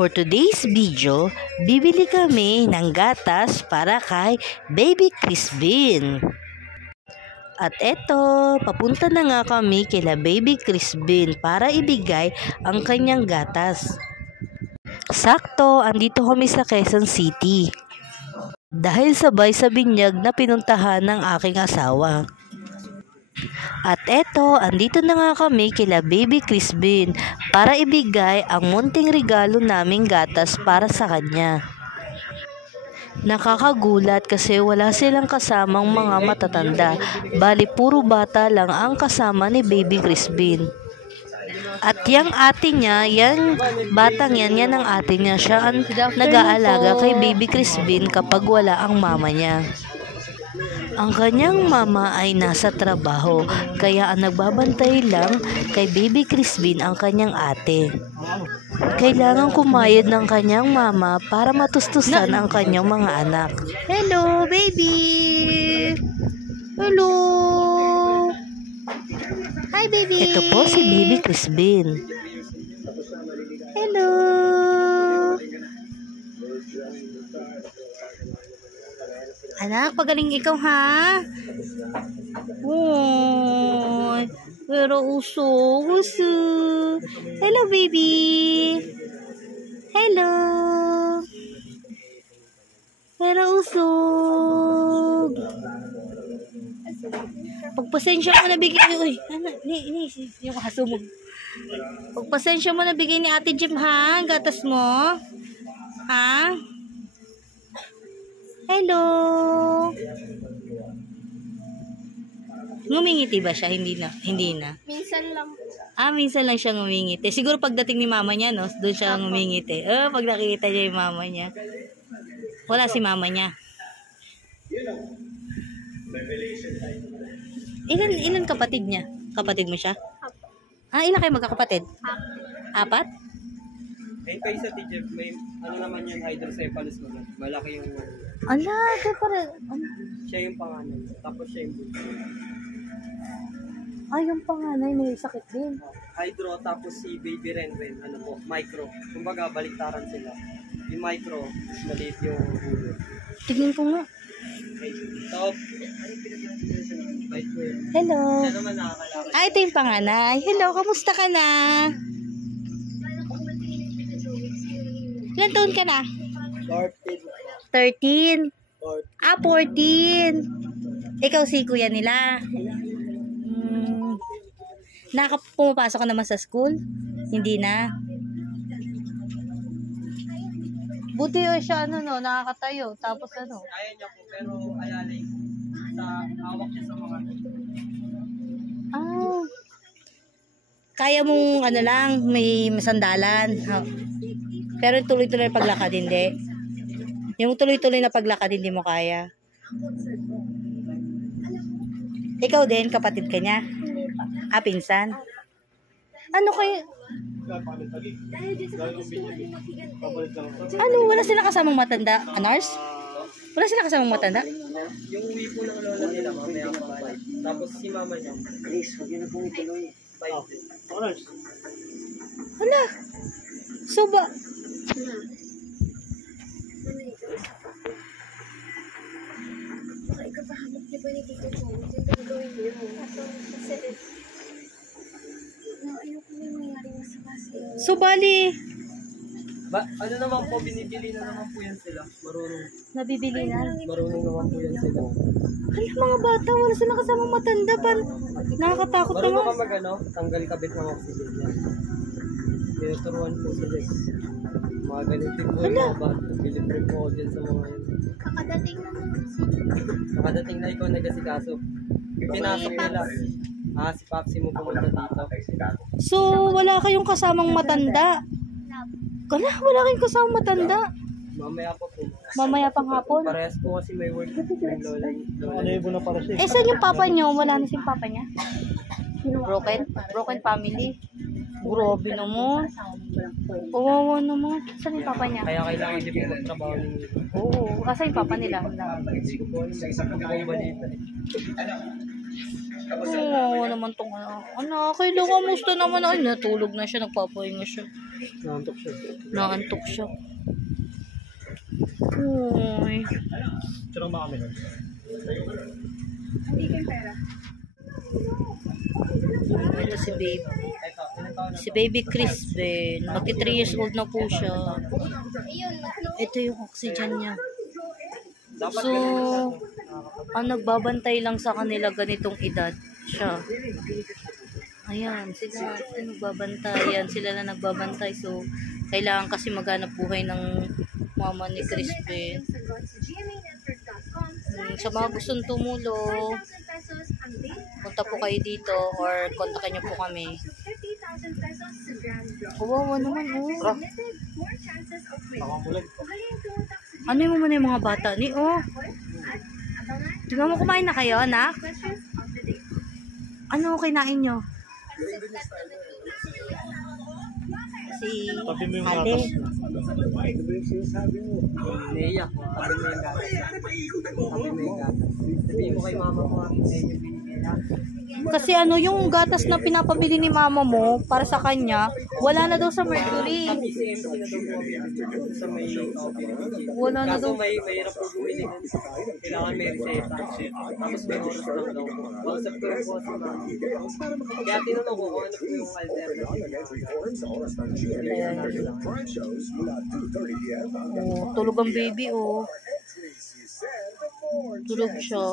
For today's video, bibili kami ng gatas para kay Baby Crispin. At eto, papunta na nga kami kila Baby Crispin para ibigay ang kanyang gatas. Sakto, andito kami sa Quezon City. Dahil sabay sa binyag na pinuntahan ng aking asawa. At eto, andito na nga kami kila Baby Crispin para ibigay ang munting regalo naming gatas para sa kanya. Nakakagulat kasi wala silang kasamang mga matatanda, bali puro bata lang ang kasama ni Baby Crispin. At yung ate niya, yan batang yan ang ate niya, siya ang nag-aalaga kay Baby Crispin kapag wala ang mama niya. Ang kanyang mama ay nasa trabaho, kaya ang nagbabantay lang kay Baby Crispin ang kanyang ate. Kailangan kumayod ng kanyang mama para matustusan ang kanyang mga anak. Hello, baby! Hello! Hi, baby! Ito po si Baby Crispin. Hello! Anak, pagaling ikaw, ha? Oy, pero uso. Hello, baby. Hello. Pero usog. Pagpasensya mo na bigay. Uy, yung hasumog. Pagpasensya mo na bigay ni Ate Jim, ha? Gatas mo. Ha? Hello. Ngumingiti ba siya? Hindi na. Minsan lang. Minsan lang siya ngumingiti. Siguro pagdating ni mama niya, no? Doon siya ngumingiti. Pag nakikita niya yung mama niya. Wala si mama niya. Ilan kapatid niya? Kapatid mo siya? Ilan kayo magkakapatid? 4? Ayun kayo sa teacher, may ano naman yan, hydrocephalus naman. Malaki yung... Ala, Siya yung panganay, tapos siya yung bunso. yung panganay may sakit din. Hydro, tapos si baby Renwen, micro. Kumbaga, baliktaran sila. Yung micro, mas maliit yung ulo. Tignan ko nga. Okay, top. Hello. Siya naman nakakalaki. Ito yung panganay. Hello, kamusta ka na? Ilan taon ka na? 13. 14. Ikaw si kuya nila. Pumapasok ka naman sa school? Hindi na. Buti siya nakakatayo. Tapos Kaya niya po, pero alalay sa hawak niya sa mga... Kaya mong lang, may sandalan. Pero tuloy-tuloy na paglakad, hindi. Yung tuloy-tuloy na paglakad, hindi mo kaya. Ikaw din, kapatid ka niya? Hindi pa. Pinsan? Ano kayo? Wala silang kasamang matanda? Nurse? Wala silang kasamang matanda? Yung uwi po ng lola nila, mamaya mabalik. Tapos si mama niya, please, huwag yun na pong ituloy. Hala. So ba? Baka ikapahamot niya ba ni Tito ko? Yung gagawin niyo. Kasi, ayoko na yung mangyari masama sa'yo. So bali, ano naman po, binibili na naman po yan sila. nabibili na. Marunong naman po yan sila. Hala, mga bata, wala silang kasamang matanda. Nakakatakot Marunong ka naman. tanggal kabit ng oxygen yan. Tinuturuan po sila. Mga ganito po yung mga bata. Bilip rin po ako dyan sa mga yun. Kakadating naman kasi. Nakadating na ikaw nag-asikaso. Pinasok nila. Si Papsi mo pumunta dito. So, wala kayong kasamang matanda. Wala kayong kasamang matanda. Mamaya pa po. Mamaya pang hapon. Parehas po kasi may work yung lola. Na para siya. Saan yung papa nyo? Wala na si papa niya? Broken family. Grabe naman. Kawawa naman. Saan yung papa niya? Kaya kailangan din po magtrabaho ninyo. Oo. Kasi yung papa nila. Hindi ko po alam. Hindi ko balita. Oo naman tong kailangan. Kamusta naman? Natulog na siya. Nagpapahinga siya. Naantok siya. Naantok siya. Uy. Tsaka ba kami nun? Ito si baby. Si baby Crispin. Magti 3 years old na po siya. Ito yung oxygen niya. So, ang nagbabantay lang sa kanila ganitong edad siya. Ayan, sila nagbabantay. Ayan, sila na nagbabantay. So, kailangan kasi maghanap buhay ng mama ni Crispin. Sa mga gustong tumulong, punta po kayo dito or kontakin niyo po kami. Kawawa naman, oh. Ano mo muna yung mga bata ni, oh. Tingnan mo, kumain na kayo, anak? Ano kinain nyo? Si Ate. Naiyak. Tabi mo yung gatas. Tabi mo yung gatas. Sabihin mo kay mama ko, yung binigyan na. Kasi ano, yung gatas na pinapabili ni mama mo para sa kanya, wala na daw sa Mercury. Sa PCMC na daw po kami. Sa may coffee. Wala na daw. Kaso mahirap po bumili nun. Kailangan may reseta. Tapos may oras lang daw po. Kausap ko lang po sa mama. Kaya tinanong ko kung ano po yung alternative. Oh, tulog ang baby, oh. Tulog siya.